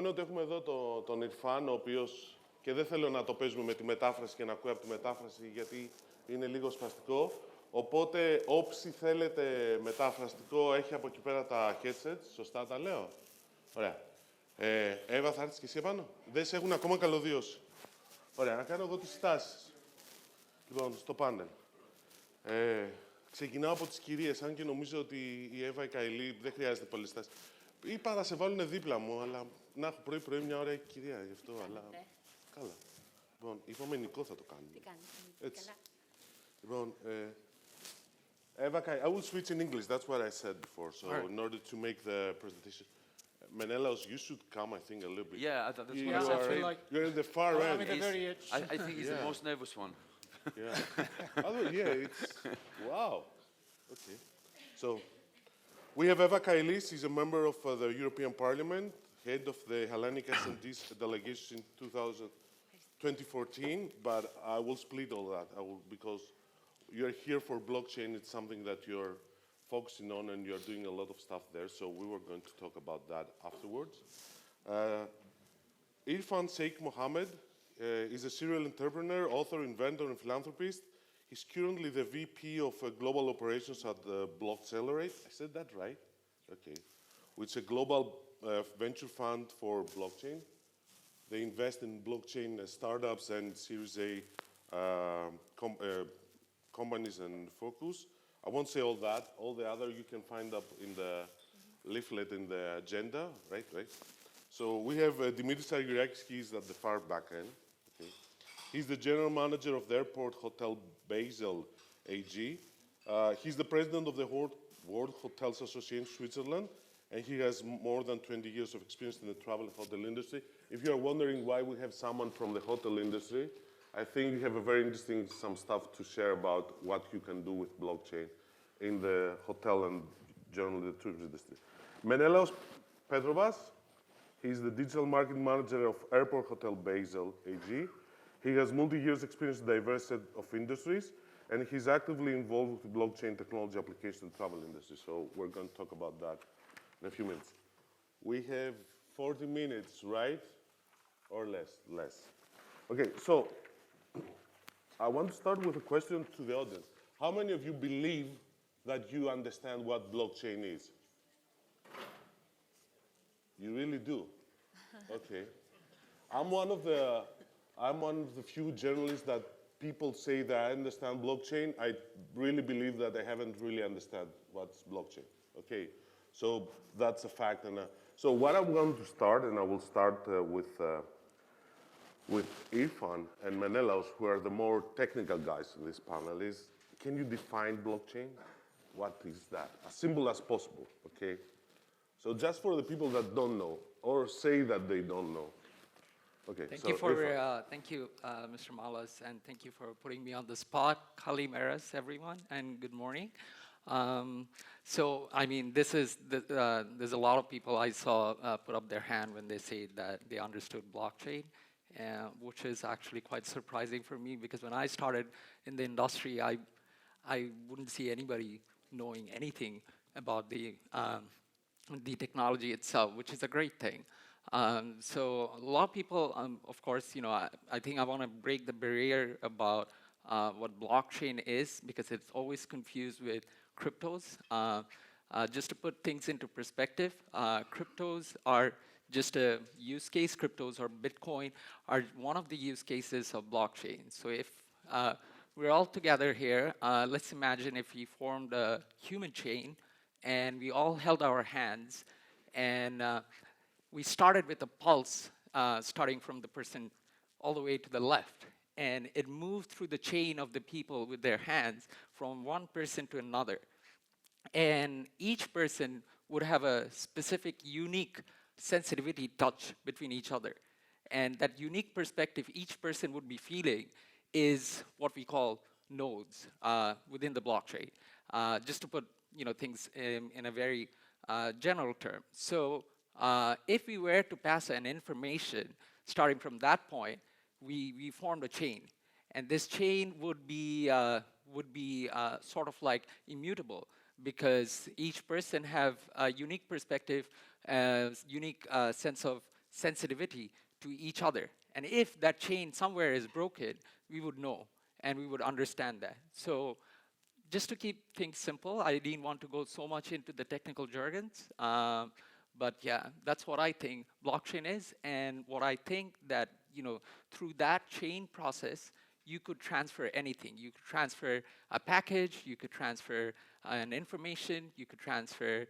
δεδομένου ότι έχουμε εδώ τον Irfan, ο οποίος και δεν θέλω να το παίζουμε με τη μετάφραση και να ακούει από τη μετάφραση, γιατί είναι λίγο σπαστικό. Οπότε, όψη θέλετε μεταφραστικό, έχει από εκεί πέρα τα headsets. Σωστά τα λέω. Ωραία. Εύα, θα έρθεις και εσύ επάνω. Δεν σε έχουν ακόμα καλωδίωσει. Ωραία, να κάνω εγώ τις στάσεις. Λοιπόν, στο πάνελ. Ξεκινάω από τις κυρίες, αν και νομίζω ότι η Εύα, η Kaili δεν χρειάζεται πολλές στάσεις. Είπα να σε βάλουν δίπλα μου, αλλά να έχω πρωί-πρωί μια ωραία κυρία γι' αυτό, αλλά... Καλά. Λοιπόν, υπομενικό θα το κάνουμε. Τι κάνεις, Έτσι. καλά. Λοιπόν, Eva, I will switch in English. That's what I said before. So, Right. in order to make the presentation, Menelaos, you should come, I think, a little bit. Yeah, that's You, what you I are, feel like- you're in the far I'm end. at the very edge. I think he's the most nervous one. Yeah. Yeah, it's... Wow. Okay. So, we have Eva Kaili. She's a member of the European Parliament, head of the Hellenic S&D delegation in 2014, but I will split all that. Because you're here for blockchain, it's something that you're focusing on and you're doing a lot of stuff there, so we were going to talk about that afterwards. Irfan Sheik Mohammed is a serial entrepreneur, author, inventor, and philanthropist. He's currently the VP of Global Operations at Bloccelerate. I said that right? Okay. Which is a global venture fund for blockchain. They invest in blockchain startups and Series A companies and focus. I won't say all that. All the other you can find up in the leaflet in the agenda, right? So we have Dimitris Argirakis. He's at the far back end. Okay. He's the general manager of the Airport Hotel Basel AG. He's the president of the Worldhotels Association Switzerland, and he has more than 20 years of experience in the travel and hotel industry. If you are wondering why we have someone from the hotel industry, I think we have a very interesting some stuff to share about what you can do with blockchain in the hotel and generally the tourism industry. Menelaos Petrovas, he's the digital marketing manager of Airport Hotel Basel AG. He has multi-years experience in diverse set of industries, and he's actively involved with blockchain technology application in the travel industry. So we're going to talk about that in a few minutes. We have 40 minutes, right? Or less? Less. Okay, so I want to start with a question to the audience. How many of you believe that you understand what blockchain is? You really do? Okay. I'm one of the few journalists that people say that I understand blockchain. I really believe that they haven't really understood what's blockchain. Okay, so that's a fact. And so what I'm going to start, and I will start with Irfan and Menelaos, who are the more technical guys in this panel, is can you define blockchain? What is that? As simple as possible, okay? So just for the people that don't know, or say that they don't know. Okay, Thank so you for Irfan. thank you, Mr. Mallas, and thank you for putting me on the spot. Kaili Meras, everyone, and good morning. So, I mean, there's a lot of people I saw put up their hand when they say that they understood blockchain, which is actually quite surprising for me because when I started in the industry, I wouldn't see anybody knowing anything about the technology itself, which is a great thing. So a lot of people, of course, you know, I think I want to break the barrier about what blockchain is because it's always confused with cryptos. Just to put things into perspective, cryptos are just a use case. Cryptos or Bitcoin are one of the use cases of blockchain. So if we're all together here, let's imagine if we formed a human chain and we all held our hands and we started with a pulse starting from the person all the way to the left. And it moved through the chain of the people with their hands from one person to another. And each person would have a specific, unique sensitivity touch between each other. And that unique perspective each person would be feeling is what we call nodes within the blockchain. Just to put things in a very general term. So if we were to pass an information starting from that point, we formed a chain. And this chain would be sort of like immutable because each person have a unique perspective, unique sense of sensitivity to each other. And if that chain somewhere is broken, we would know and we would understand that. So just to keep things simple, I didn't want to go so much into the technical jargons. But yeah, that's what I think blockchain is, and what I think that, through that chain process, you could transfer anything. You could transfer a package, you could transfer an information, you could transfer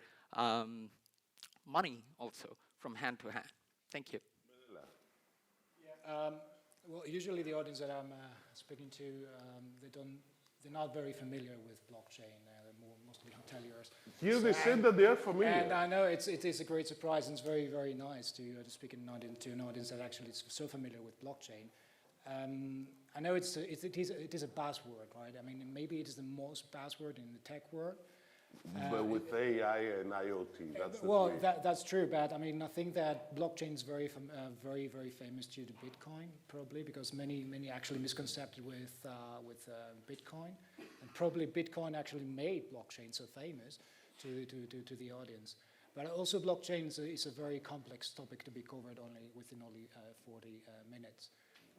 money also from hand to hand. Thank you. Yeah, well, usually the audience that I'm speaking to, they're not very familiar with blockchain. They're mostly hoteliers. Here they said that they are familiar. And I know it is a great surprise, and it's very, very nice to speak to an audience that actually is so familiar with blockchain. I know it is a buzzword, right? I mean, maybe it is the most buzzword in the tech world. But with AI and IoT, that's well, that's true. But I mean, I think that blockchain is very, very famous due to Bitcoin, probably because many actually misconcepted with Bitcoin, and probably Bitcoin actually made blockchain so famous to the audience. But also, blockchain is a very complex topic to be covered within only 40 minutes.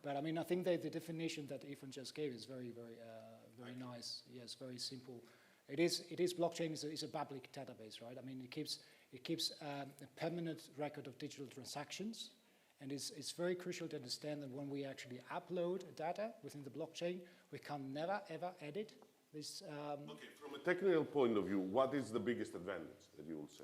But I mean, I think that the definition that Irfan just gave is very nice. Yes, very simple. It is blockchain is a public database, right? I mean, it keeps a permanent record of digital transactions, and it's very crucial to understand that when we actually upload data within the blockchain, we can never ever edit this. Okay, from a technical point of view, what is the biggest advantage that you will say?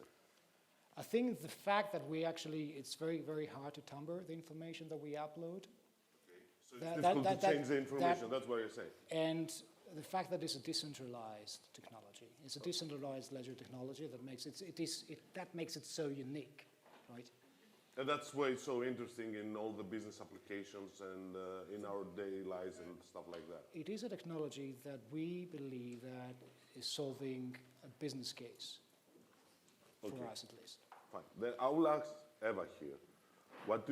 I think the fact that it's very hard to tamper the information that we upload. Okay. So it's difficult to change the information. That's what you're saying. And the fact that it's a decentralized technology, it's a decentralized ledger technology that makes it so unique, right? And that's why it's so interesting in all the business applications and in our daily lives and stuff like that. It is a technology that we believe that is solving a business case, for us at least. Fine. Then I will ask Eva here. What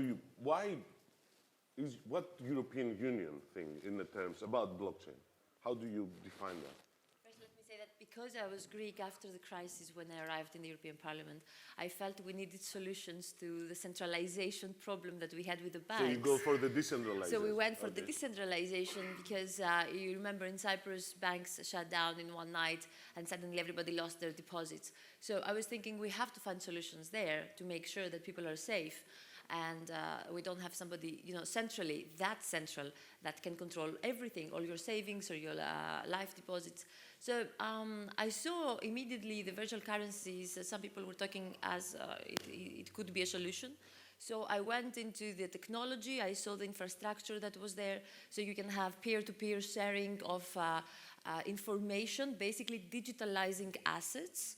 European Union think in the terms about blockchain? How do you define that? First, let me say that because I was Greek after the crisis when I arrived in the European Parliament, I felt we needed solutions to the centralization problem that we had with the banks. So you go for the decentralization. So we went for the decentralization because you remember in Cyprus, banks shut down in one night and suddenly everybody lost their deposits. So I was thinking we have to find solutions there to make sure that people are safe. And we don't have somebody, centrally, central, that can control everything, all your savings or your life deposits. So I saw immediately the virtual currencies. Some people were talking as it could be a solution. So I went into the technology. I saw the infrastructure that was there. So you can have peer-to-peer sharing of information, basically digitalizing assets,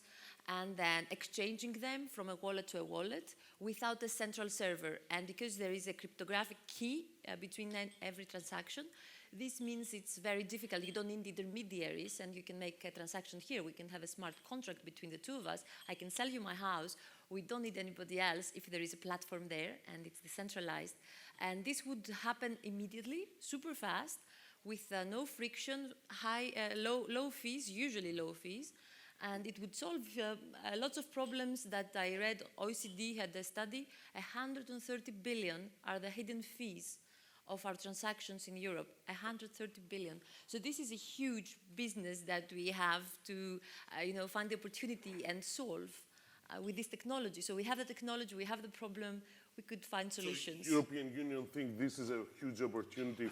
and then exchanging them from a wallet to a wallet without a central server. And because there is a cryptographic key between every transaction, this means it's very difficult. You don't need intermediaries, and you can make a transaction here. We can have a smart contract between the two of us. I can sell you my house. We don't need anybody else if there is a platform there, and it's decentralized. And this would happen immediately, super fast, with no friction, low fees, usually low fees. And it would solve lots of problems that I read. OECD had a study. 130 billion are the hidden fees of our transactions in Europe. 130 billion. So this is a huge business that we have to, find the opportunity and solve with this technology. So we have the technology, we have the problem, we could find solutions. So European Union think this is a huge opportunity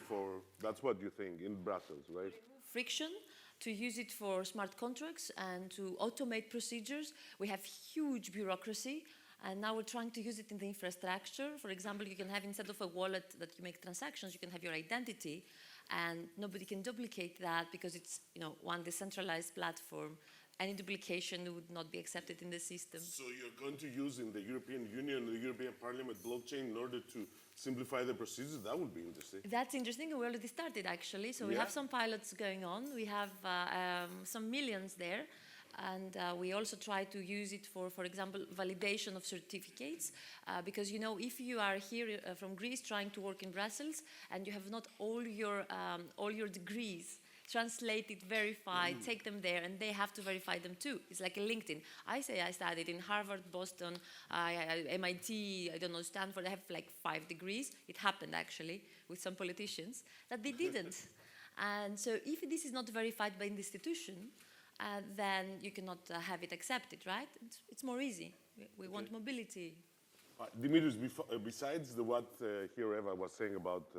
that's what you think in Brussels, right? Friction. To use it for smart contracts and to automate procedures. We have huge bureaucracy, and now we're trying to use it in the infrastructure. For example, you can have, instead of a wallet that you make transactions, you can have your identity, and nobody can duplicate that because it's one decentralized platform. Any duplication would not be accepted in the system. So you're going to use in the European Union, the European Parliament blockchain in order to simplify the procedures? That would be interesting. That's interesting, and we already started actually. So we have some pilots going on. We have some millions there. And we also try to use it for example, validation of certificates. Because, if you are here from Greece trying to work in Brussels and you have not all your degrees translate it, verify, take them there, and they have to verify them too. It's like a LinkedIn. I say I studied in Harvard, Boston, MIT, I don't know, Stanford. I have like 5 degrees. It happened actually with some politicians that they didn't. And so if this is not verified by the institution, then you cannot have it accepted, right? It's more easy. We want mobility. Dimitris, besides what here Eva was saying about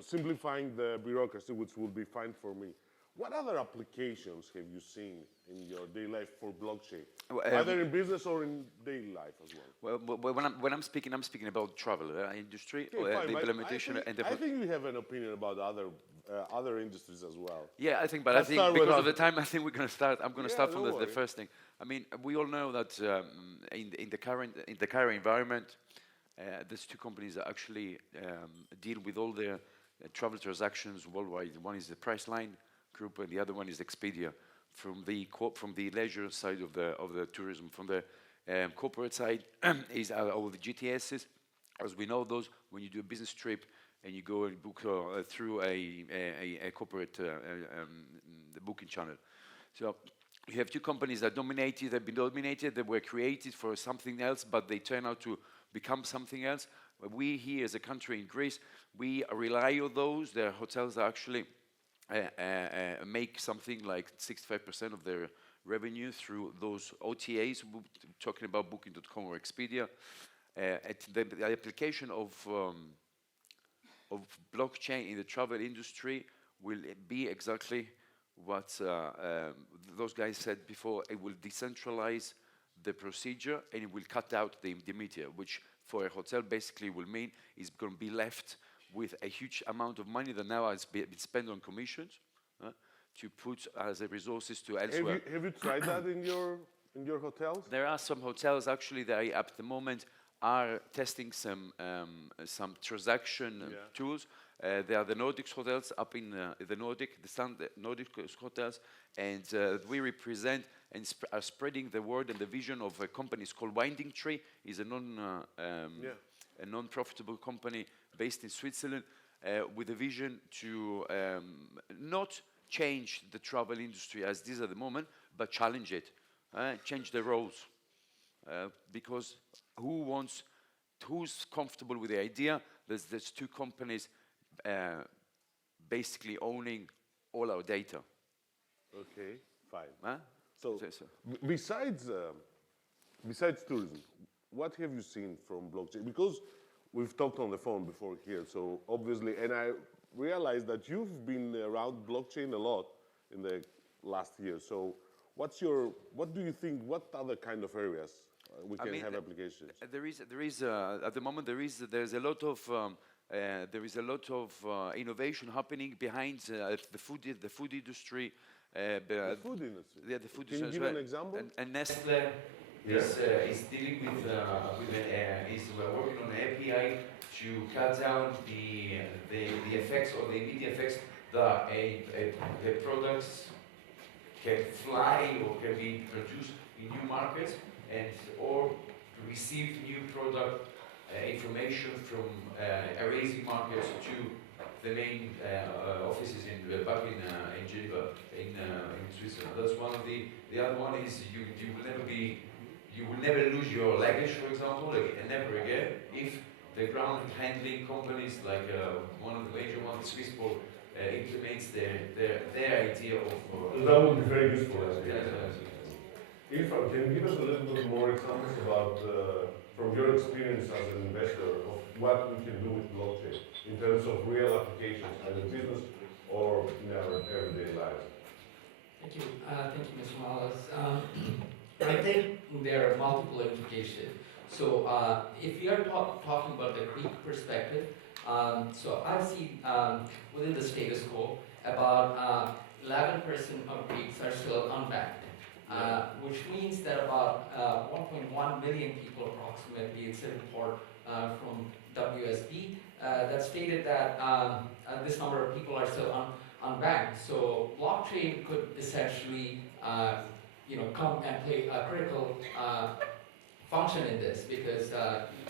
simplifying the bureaucracy, which will be fine for me, what other applications have you seen in your daily life for blockchain, either in business or in daily life as well? Well, when I'm speaking about travel industry, Okay, fine, the but implementation and the. I think you have an opinion about other industries as well. Yeah, I think, but Let's I think start with because of other- the time, I think we're going to start. I'm going to Yeah, start from don't the worry. first thing. I mean, we all know that in the current environment, there's 2 companies that actually deal with all the travel transactions worldwide. One is the Priceline Group, and the other one is Expedia. From the leisure side of the tourism, from the corporate side is all the GTSs. As we know, those when you do a business trip and you go and book through a corporate the booking channel. So you have 2 companies that have been dominated, they were created for something else, but they turn out to become something else. We here as a country in Greece, we rely on those. Their hotels actually make something like 65% of their revenue through those OTAs, talking about Booking.com or Expedia. The application of blockchain in the travel industry will be exactly what those guys said before. It will decentralize the procedure and it will cut out the media, which for a hotel basically will mean it's going to be left with a huge amount of money that now has been spent on commissions to put as a resources to elsewhere. Have you tried that in your hotels? There are some hotels actually that at the moment are testing some transaction tools. There are the Nordics hotels up in the Nordic hotels, and we represent and are spreading the word and the vision of a company. It's called Winding Tree. It's a non-profitable company based in Switzerland with a vision to not change the travel industry as it is at the moment, but challenge it, change the roles. Because who's comfortable with the idea? There's 2 companies basically owning all our data. Okay, fine. Huh? So besides tourism, what have you seen from blockchain? Because we've talked on the phone before here, so obviously, and I realized that you've been around blockchain a lot in the last year. So what do you think, what other kind of areas we can have applications? There is at the moment there's a lot of innovation happening behind the food industry. The food industry. Yeah, the food Can you industry. give an example? And Nestle is dealing with we're working on an API to cut down the effects or the immediate effects that the products can fly or can be produced in new markets and or receive new product information from erasing markets to the main offices back in Geneva, in Switzerland. That's one of the other one is you will never lose your luggage, for example, and never again if the ground handling companies like one of the major ones, Swissport, implements their idea of. That would be very useful. Irfan, can you give us a little bit more examples about, from your experience as an investor, of what we can do with blockchain in terms of real applications, either business or in our everyday lives? Thank you, Mr. Mallas. I think there are multiple implications. So if we are talking about the Greek perspective, so I see within the status quo about 11% of Greeks are still unbanked. Which means that about 1.1 million people approximately, it's a report from WSB that stated that this number of people are still unbanked. So blockchain could essentially come and play a critical function in this because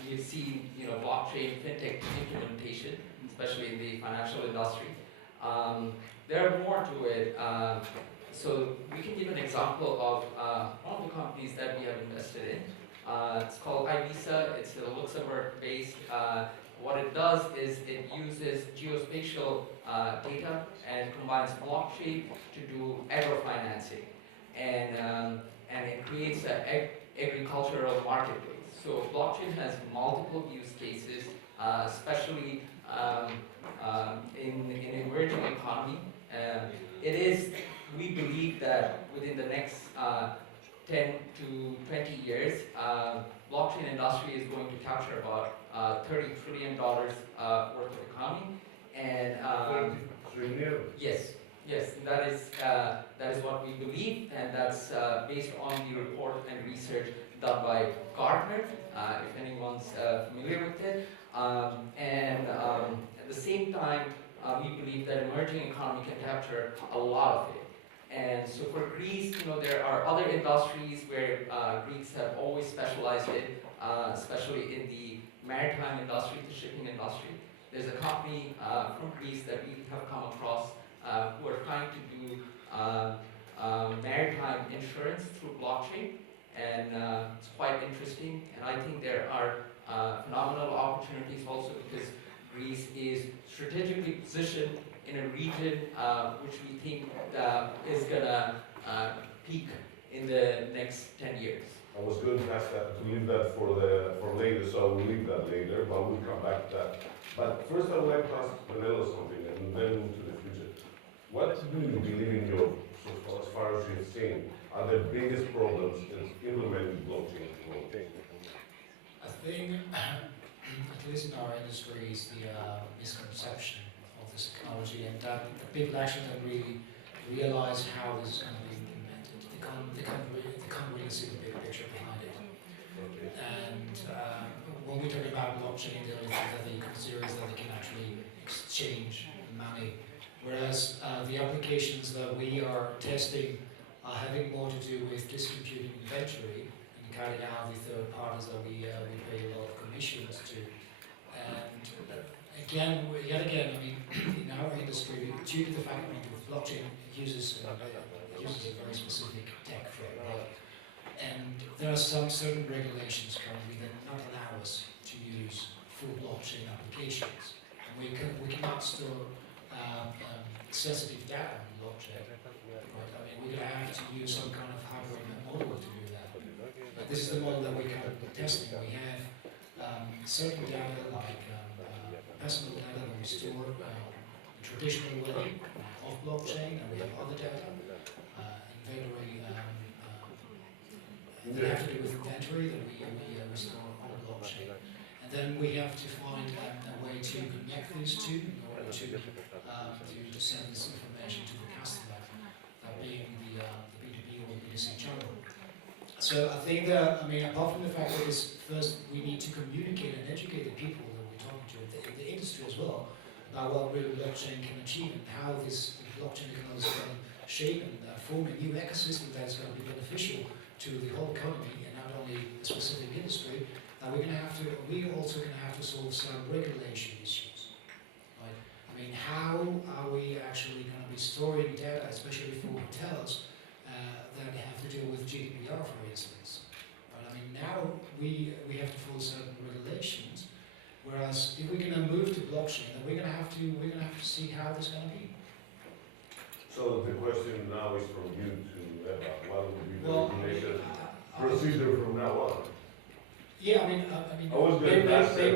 you see blockchain fintech implementation, especially in the financial industry. There are more to it. So we can give an example of one of the companies that we have invested in. It's called iVisa. It's a Luxembourg-based. What it does is it uses geospatial data and combines blockchain to do agrofinancing, and it creates an agricultural marketplace. So blockchain has multiple use cases, especially in emerging economy. It is, we believe that within the next 10 to 20 years, blockchain industry is going to capture about $30 trillion worth of economy. And yes, that is what we believe, and that's based on the report and research done by Gartner, if anyone's familiar with it. At the same time, we believe that emerging economy can capture a lot of it. And so for Greece, there are other industries where Greeks have always specialized in, especially in the maritime industry, the shipping industry. There's a company from Greece that we have come across who are trying to do maritime insurance through blockchain, and it's quite interesting. And I think there are phenomenal opportunities also because Greece is strategically positioned in a region which we think is gonna peak in the next 10 years. I was going to ask that, to leave that for later, so I will leave that later, but we'll come back to that. But first I would like to ask Menelaos something, and then into the future. What do you believe in your, so as far as you've seen, are the biggest problems in implementing blockchain? I think, at least in our industry, is the misconception of this technology, and that people actually don't really realize how this is going to be implemented. They can't really see the big picture behind it. And when we talk about blockchain, the only thing that they consider is that they can actually exchange money. Whereas the applications that we are testing are having more to do with distributing inventory and carrying out with third parties that we pay a lot of commissions to. And yet again, I mean, in our industry, due to the fact that blockchain uses a very specific tech framework, and there are some certain regulations currently that not allow us to use full blockchain applications. And we cannot store sensitive data on blockchain. Right? I mean, we're going to have to use some kind of hardware model to do that. But this is the model that we're currently testing. We have certain data like personal data that we store in traditional way off blockchain, and we have other data, inventory, that have to do with inventory that we store on the blockchain. And then we have to find a way to connect these two in order to send this information to the customer, that being the B2B or B2C channel. So I think that, I mean, apart from the fact that first we need to communicate and educate the people that we're talking to in the industry as well about what really blockchain can achieve and how this blockchain technology can shape and form a new ecosystem that's going to be beneficial to the whole economy and not only a specific industry. We're also going to have to solve some regulation issues. Right? I mean, how are we actually going to be storing data, especially for hotels, that have to deal with GDPR, for instance? Right? I mean, now we have to follow certain regulations, whereas if we're going to move to blockchain, then we're going to have to see how this is going to be. So the question now is from you to Eva. What would be the regulation procedure from now on? Yeah, I mean,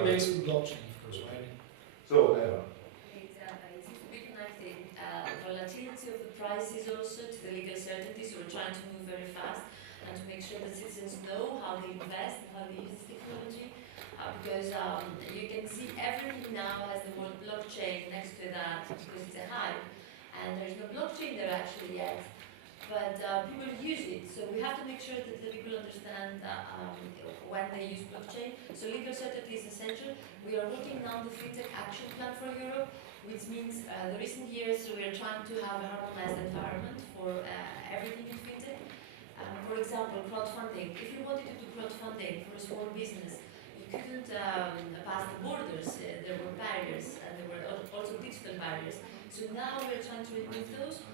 based on blockchain, of course, right? So, Eva. It seems to be connecting volatility of the prices also to the legal certainty, so we're trying to move very fast and to make sure that citizens know how they invest and how they use this technology. Because you can see everything now has the word blockchain next to that because it's a hype. And there's no blockchain there actually yet, but people use it. So we have to make sure that the people understand when they use blockchain. So legal certainty is essential. We are working now on the FinTech Action Plan for Europe, which means the recent years we are trying to have a harmonized environment for everything in FinTech. For example, crowdfunding. If you wanted to do crowdfunding for a small business, you couldn't pass the borders. There were barriers, and there were also digital barriers. So now we're trying to remove those.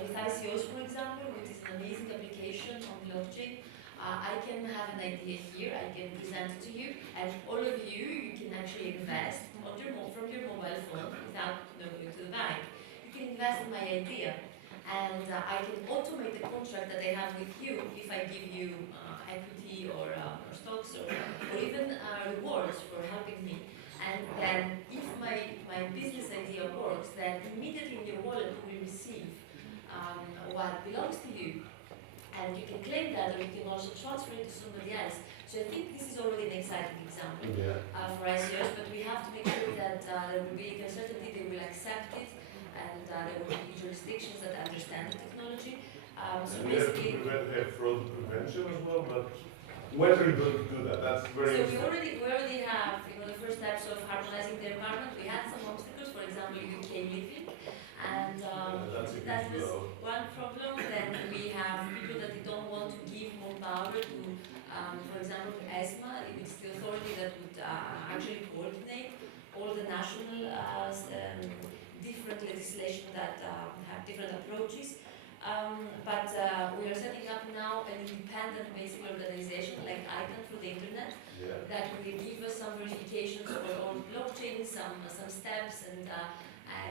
With ICOs, for example, which is an amazing application on blockchain, I can have an idea here, I can present it to you, and all of you can actually invest on from your mobile phone without going to the bank. You can invest in my idea, and I can automate the contract that I have with you if I give you equity or stocks or even rewards for helping me. And then if my business idea works, then immediately in your wallet you will receive what belongs to you. And you can claim that, or you can also transfer it to somebody else. So I think this is already an exciting example for ICOs, but we have to make sure that there will be certainty they will accept it, and there will be jurisdictions that understand the technology. So we have to have fraud prevention as well, but when are we going to do that? That's very So we already have the first steps of harmonizing the environment. We had some obstacles, for example, UK living, and that was one problem. Then we have people that they don't want to give more power to, for example, to ESMA, which is the authority that would actually coordinate all the national different legislation that have different approaches. But we are setting up now an independent basic organization like ICANN for the internet that will give us some verifications for all blockchains, some steps, and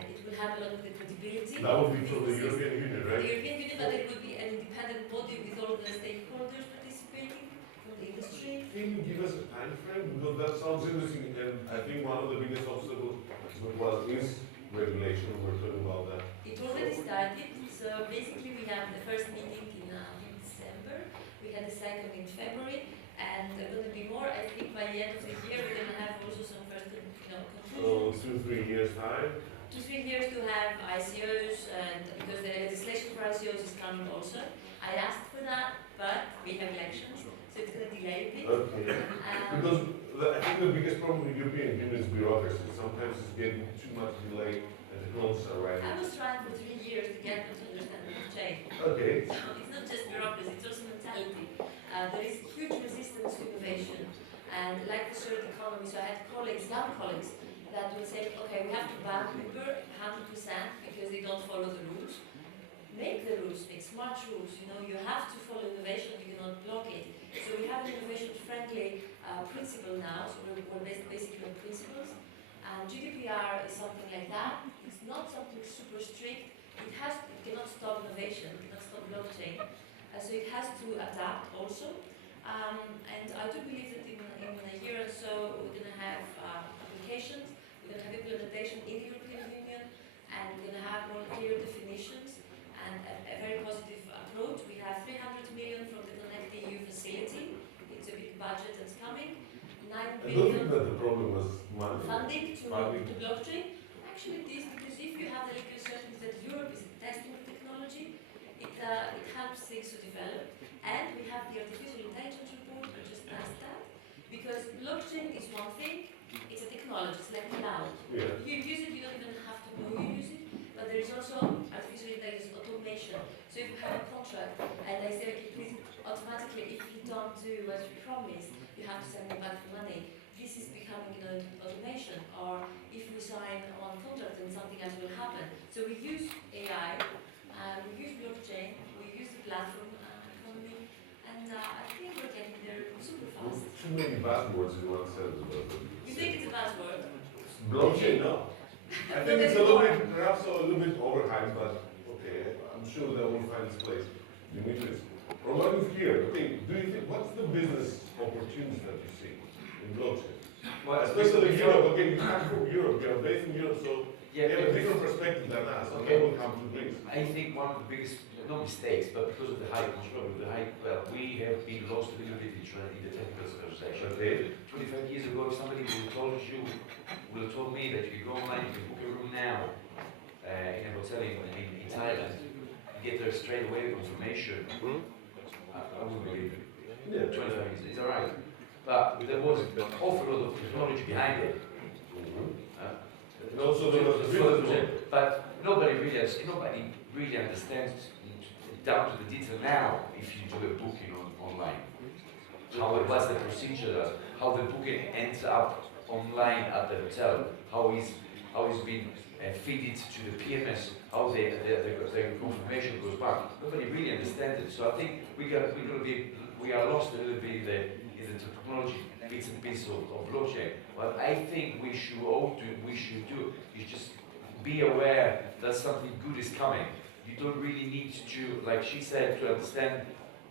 it will have a lot of the credibility. That would be from the European Union, right? The European Union, but it would be an independent body with all the stakeholders participating from the industry. Can you give us a time frame? Because that sounds interesting, and I think one of the biggest obstacles is regulation. We're talking about that. It already started. So basically, we have the first meeting in December. We had the second in February, and there are going to be more. I think by the end of the year, we're going to have also some first, conclusions. So 2-3 years time. 2-3 years to have ICOs, and because the legislation for ICOs is coming also. I asked for that, but we have elections, so it's going to delay a bit. Okay. Because I think the biggest problem with European Union is bureaucracy. Sometimes it's getting too much delay, and the rules are right. I was trying for 3 years to get them to understand the blockchain. Okay. So it's not just bureaucracy, it's also mentality. There is huge resistance to innovation. And like the shared economy, so I had colleagues, young colleagues, that would say, okay, we have to ban Uber 100% because they don't follow the rules. Make the rules, make smart rules. You have to follow innovation, you cannot block it. So we have an innovation-friendly principle now, so we're based basically on principles. And GDPR is something like that. It's not something super strict. It cannot stop innovation, it cannot stop blockchain. So it has to adapt also. And I do believe that in a year or so, we're going to have applications, we're going to have implementation in the European Union, and we're going to have more clear definitions and a very positive approach. We have 300 million from the Connect EU facility. It's a big budget that's coming. 9 I don't billion think that the problem was money. funding to blockchain. Actually, it is because if you have the legal certainty that Europe is testing the technology, it helps things to develop. And we have the artificial intelligence report, we just passed that. Because blockchain is one thing, it's a technology, it's like cloud. Yeah. You use it, you don't even have to know you use it, but there is also artificial intelligence automation. So if you have a contract, and I say, okay, please, automatically, if you don't do what you promised, you have to send me back the money. This is becoming automation. Or if we sign one contract and something else will happen. So we use AI, we use blockchain, we use the platform economy, and I think we're getting there super fast. Too many buzzwords in one sentence. You think it's a buzzword? Blockchain, no. I think it's a little bit, perhaps a little bit overhyped, but okay, I'm sure that will find its place. Dimitris, from what you've here, okay, do you think, what's the business opportunities that you see in blockchain? Well, Especially Europe, okay, you come from Europe, you're based in Europe, so yeah, you have a different perspective than us. Okay, we'll come to Greece. I think one of the biggest, not mistakes, but because of the high control, we have been lost a little bit in the technical conversation. Okay. 25 years ago, if somebody would have told me that you go online, you can book a room now in a hotel in Thailand, you get there straight away with confirmation, I wouldn't believe it. Yeah. 25 years, it's alright. But there was an awful lot of technology behind it. And also there was the business. But nobody really understands down to the detail now if you do a booking online. What's the procedure, how the booking ends up online at the hotel, how is how it's been feeded to the PMS, how the confirmation goes back. Nobody really understands it. So I think we are lost a little bit in the technology bits and pieces of blockchain. What I think we should do is just be aware that something good is coming. You don't really need to, like she said, to understand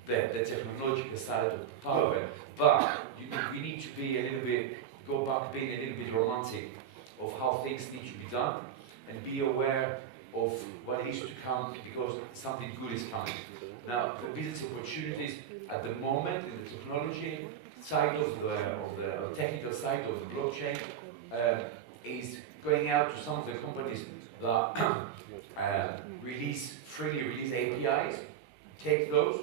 the technological side of the part of it, but we need to be a little bit, go back being a little bit romantic of how things need to be done and be aware of what is to come because something good is coming. Now, the business opportunities at the moment in the technology side of the technical side of the blockchain is going out to some of the companies that freely release APIs, take those,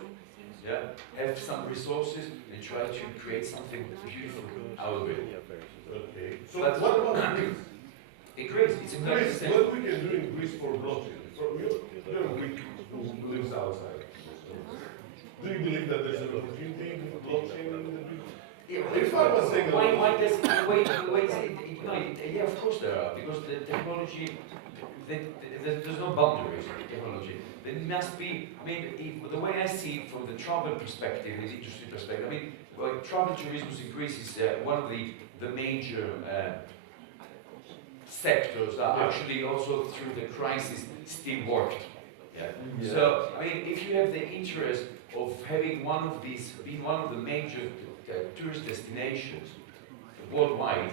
yeah, have some resources and try to create something beautiful out of it. Okay. So But what about Greece? In Greece, it's exactly the Greece, same. what we can do in Greece for blockchain? You're a Greek who lives outside. Do you believe that there's an opportunity with blockchain in the Greek? If I was saying Why does yeah, of course there are, because the technology, there's no boundaries in technology. There must be, I mean, the way I see it from the travel perspective, the industry perspective, I mean, well, travel tourism in Greece is one of the major sectors that actually also through the crisis still worked. Yeah. So, I mean, if you have the interest of having one of these, being one of the major tourist destinations worldwide,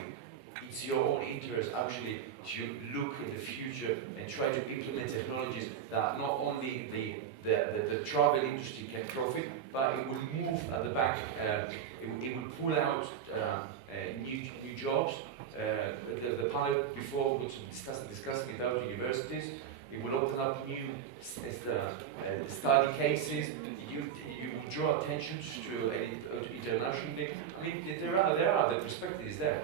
it's your own interest actually to look in the future and try to implement technologies that not only the travel industry can profit, but it will move at the back, it will pull out new jobs. The panel before was discussing about universities. It will open up new study cases. You will draw attention to internationally. I mean, there are the perspectives there.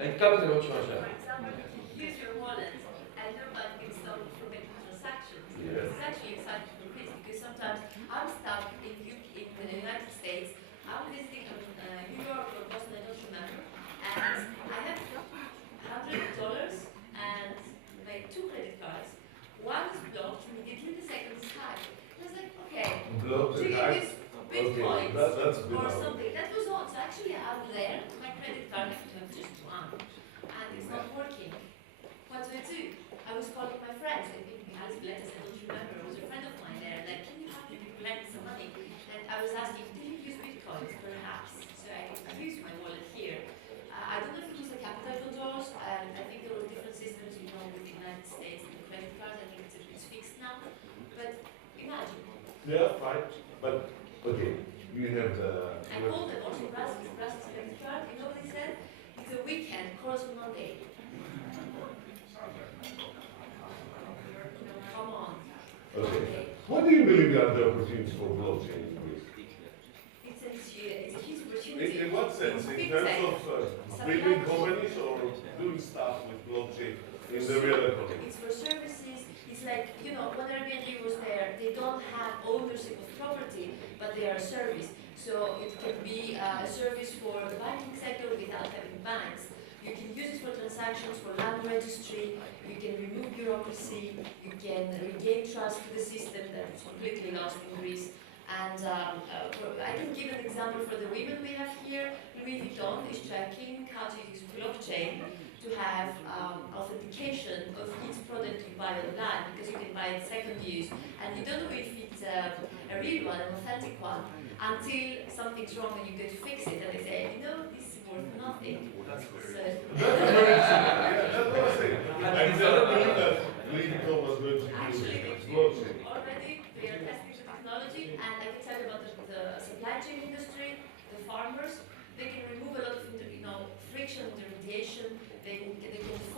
And capital For example, if you use your wallet and your bank can stop you from making transactions, it's actually exciting for Greece because sometimes I'm stuck in the United States. I'm visiting New York or Boston, I don't remember, and I have $100 and my 2 credit cards. One is blocked immediately, the second is hacked. I was like, okay, Blocked do and you hacked? use Bitcoins That's good. or something? That was odd. So actually I'm there, my credit card, I have to have just one, and it's not working. What do? I was calling my friends, and he has letters, I don't remember, it was a friend of mine there, like, can you help me collect some money? And I was asking, do you use Bitcoins, perhaps? So I used my wallet here. I don't know if it was the capital controls, and I think there were different systems, with the United States and the credit cards. I think it's fixed now. But imagine. Yeah, fine. But, okay, you have the... I called them also Brussels credit card. You know what they said? It's a weekend, calls on Monday. Come on. Okay. What do you believe are the opportunities for blockchain in Greece? It's a huge opportunity. In what sense? In terms of building companies or doing stuff with blockchain in the real economy? It's for services. It's like, when Airbnb was there, they don't have ownership of property, but they are a service. So it can be a service for the banking sector without having banks. You can use it for transactions, for land registry, you can remove bureaucracy, you can regain trust to the system that is completely lost in Greece. And I can give an example for the women we have here. Louis Vuitton is checking how to use blockchain to have authentication of each product you buy online, because you can buy it second use, and you don't know if it's a real one, an authentic one, until something's wrong and you go to fix it, and they say, this is worth nothing. That's very interesting. Yeah, that's what I say. I never believed that Louis Vuitton was going to Actually, use they blockchain. already they are testing the technology, and I can tell you about the supply chain industry, the farmers. They can remove a lot of friction, intermediation. They can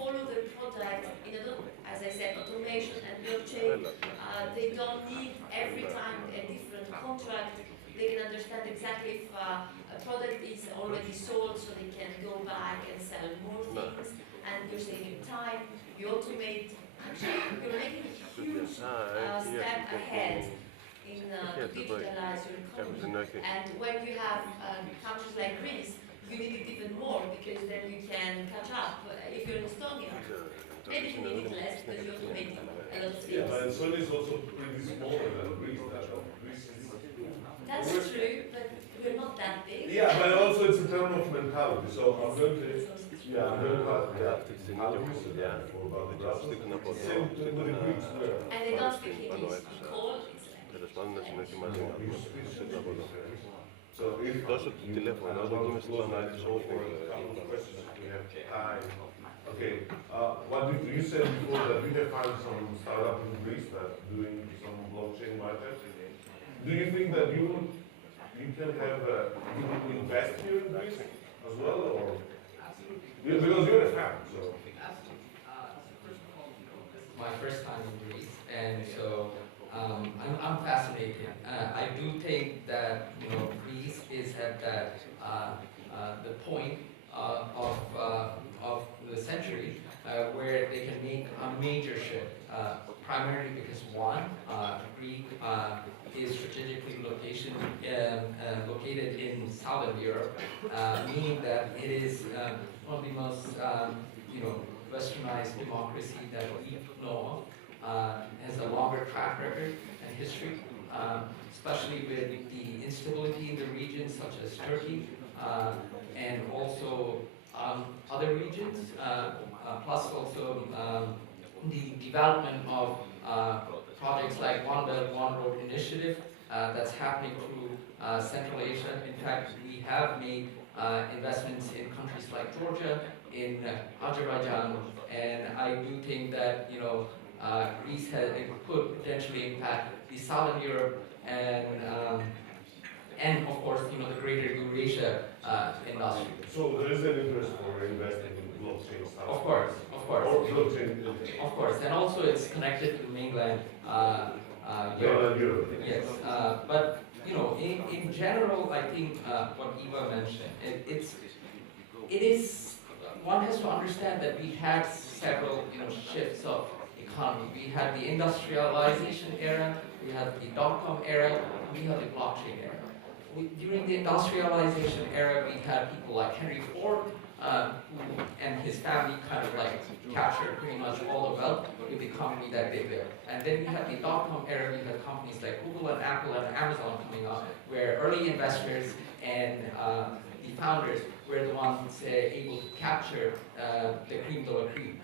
follow their product in as I said, automation and blockchain. They don't need every time a different contract. They can understand exactly if a product is already sold, so they can go back and sell more things. And you're saving time. You automate. Actually, you're making a huge step ahead in to digitalize your economy. And when you have countries like Greece, you need it even more, because then you can catch up. If you're in Estonia, Maybe you need it less because you automate a lot of Yeah, things. but Estonia is also pretty smaller than Greece. Greece is. That's true, but we're not that big. Yeah, but also it's a term of mentality. So I'm going to. Yeah, I'm going to ask how you said that before about the Brussels. Same with the Greeks were. And they don't speak English. You call, it's So if Δώσω το τηλέφωνο, εδώ και είμαι στο questions we have time. Okay, do you said before that we have found some startup in Greece that doing some blockchain market? Do you think that you can have you can invest here in Greece as well, or because you're a fan, so. My first time in Greece, and so I'm fascinated. I do think that Greece is at that the point of the century where they can make a major shift. Primarily because one, Greece is strategically located in southern Europe, meaning that it is one of the most westernized democracy that we know of, has a longer track record and history, especially with the instability in the regions such as Turkey, and also other regions, plus also the development of projects like One Belt, One Road initiative that's happening through Central Asia. In fact, we have made investments in countries like Georgia, in Azerbaijan, and I do think that Greece could potentially impact the southern Europe and of course the greater Eurasia industry. So there is an interest for investing in blockchain stuff. Of course. Or blockchain. Of course, and also it's connected to mainland Europe. Yes, but in general, I think what Eva mentioned, it is one has to understand that we had several shifts of economy. We had the industrialization era, we had the dot-com era, we had the blockchain era. During the industrialization era, we had people like Henry Ford, who and his family kind of like captured pretty much all the wealth with the company that they built. And then we had the dot-com era, we had companies like Google and Apple and Amazon coming up, where early investors and the founders were the ones able to capture the cream de la cream.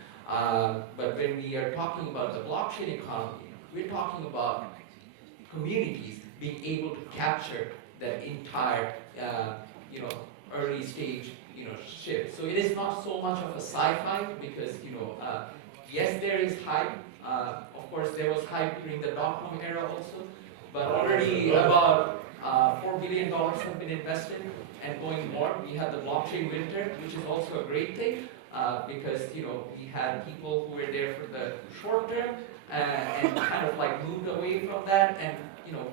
But when we are talking about the blockchain economy, we're talking about communities being able to capture that entire, early stage, shift. So it is not so much of a sci-fi because, yes, there is hype. Of course, there was hype during the dot-com era also, but already about $4 billion have been invested and going more. We had the blockchain winter, which is also a great thing because, we had people who were there for the short term and kind of like moved away from that, and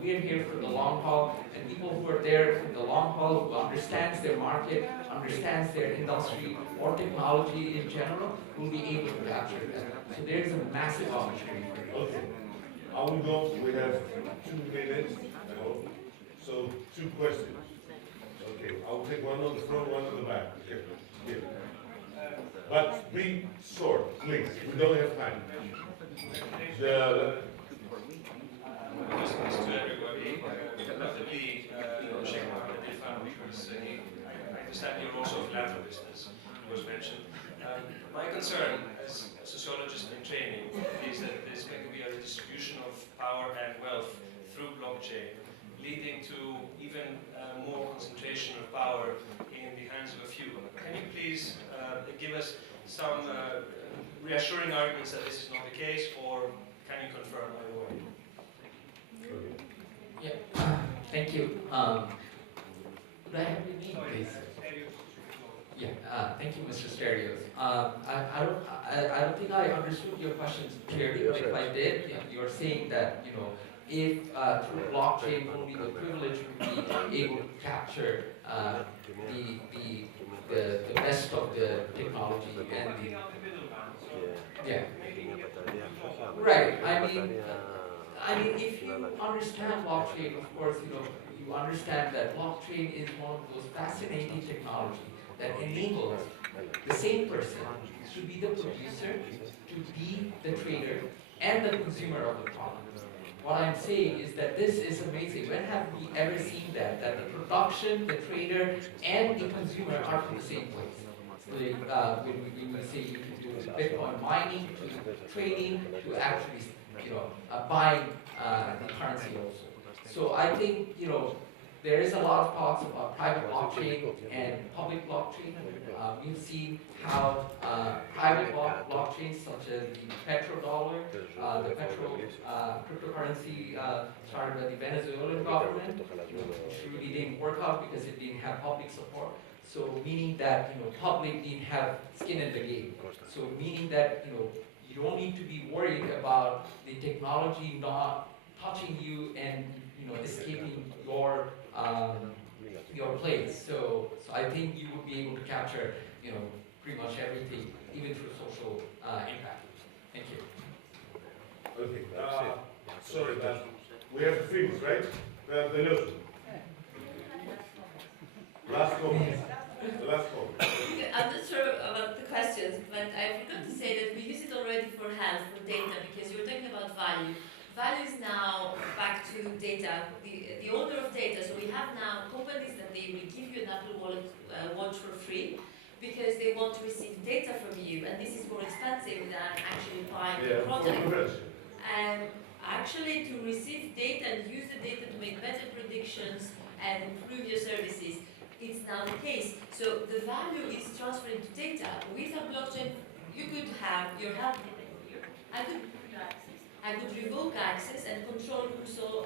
we're here for the long haul, and people who are there for the long haul, who understands their market, understands their industry or technology in general, will be able to capture that. So there's a massive opportunity for you. Okay. I will go. We have 2 minutes. I hope. So 2 questions. Okay. I'll take one on the front, one on the back. Okay. Here. But be short, please. We don't have time. Questions to everybody. Notably, Sheik Mohammed, Irfan, because I understand you're also a philanthropist, as was mentioned. My concern as a sociologist in training is that there's going to be a redistribution of power and wealth through blockchain, leading to even more concentration of power in the hands of a few. Can you please give us some reassuring arguments that this is not the case, or can you confirm either way? Yeah, thank you. Could I have your name, please? Yeah, thank you, Mr. Stereos. I don't think I understood your questions clearly, but if I did, you're saying that if through blockchain only the privileged would be able to capture the best of the technology and yeah. Right. I mean, if you understand blockchain, of course, you understand that blockchain is one of those fascinating technologies that enables the same person to be the producer, to be the trader and the consumer of the product. What I'm saying is that this is amazing. When have we ever seen that? That the production, the trader, and the consumer are from the same place. When we say you can do Bitcoin mining, to trading, to actually, buying the currency also. So I think, there is a lot of talks about private blockchain and public blockchain. We've seen how private blockchains such as the petrodollar, the cryptocurrency started by the Venezuelan government, which really didn't work out because it didn't have public support. So meaning that public didn't have skin in the game. So meaning that you don't need to be worried about the technology not touching you and escaping your place. So I think you would be able to capture pretty much everything, even through social impact. Thank you. Okay. Sorry, but we have to finish, right? Menelaos. Last comment. The last comment. I'm not sure about the questions, but I forgot to say that we use it already for health, for data, because you were talking about value. Value is now back to data, the owner of data. So we have now companies that they will give you an Apple Watch for free because they want to receive data from you, and this is more expensive than actually buying the product. And actually to receive data and use the data to make better predictions and improve your services, it's now the case. So the value is transferring to data. With a blockchain, you could have your health data. I could revoke access and control who sold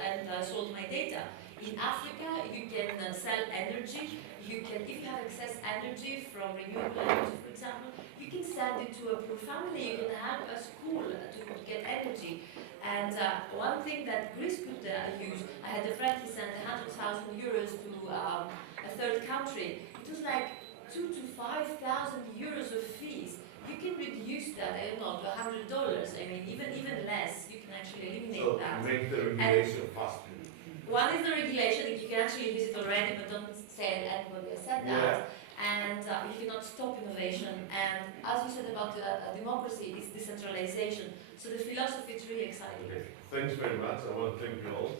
my data. In Africa, you can sell energy. You can, if you have excess energy from renewable energy, for example, you can send it to a poor family. You can help a school to get energy. And one thing that Greece could use, I had a friend, he sent 100,000 euros to a third country. It was like 2,000 to 5,000 euros of fees. You can reduce that, I don't know, to $100. I mean, even less, you can actually eliminate that. So make the regulation faster. One is the regulation, you can actually use it already, but don't say anybody has said that. And you cannot stop innovation. And as you said about democracy, it's decentralization. So the philosophy is really exciting. Okay. Thanks very much. I want to thank you all.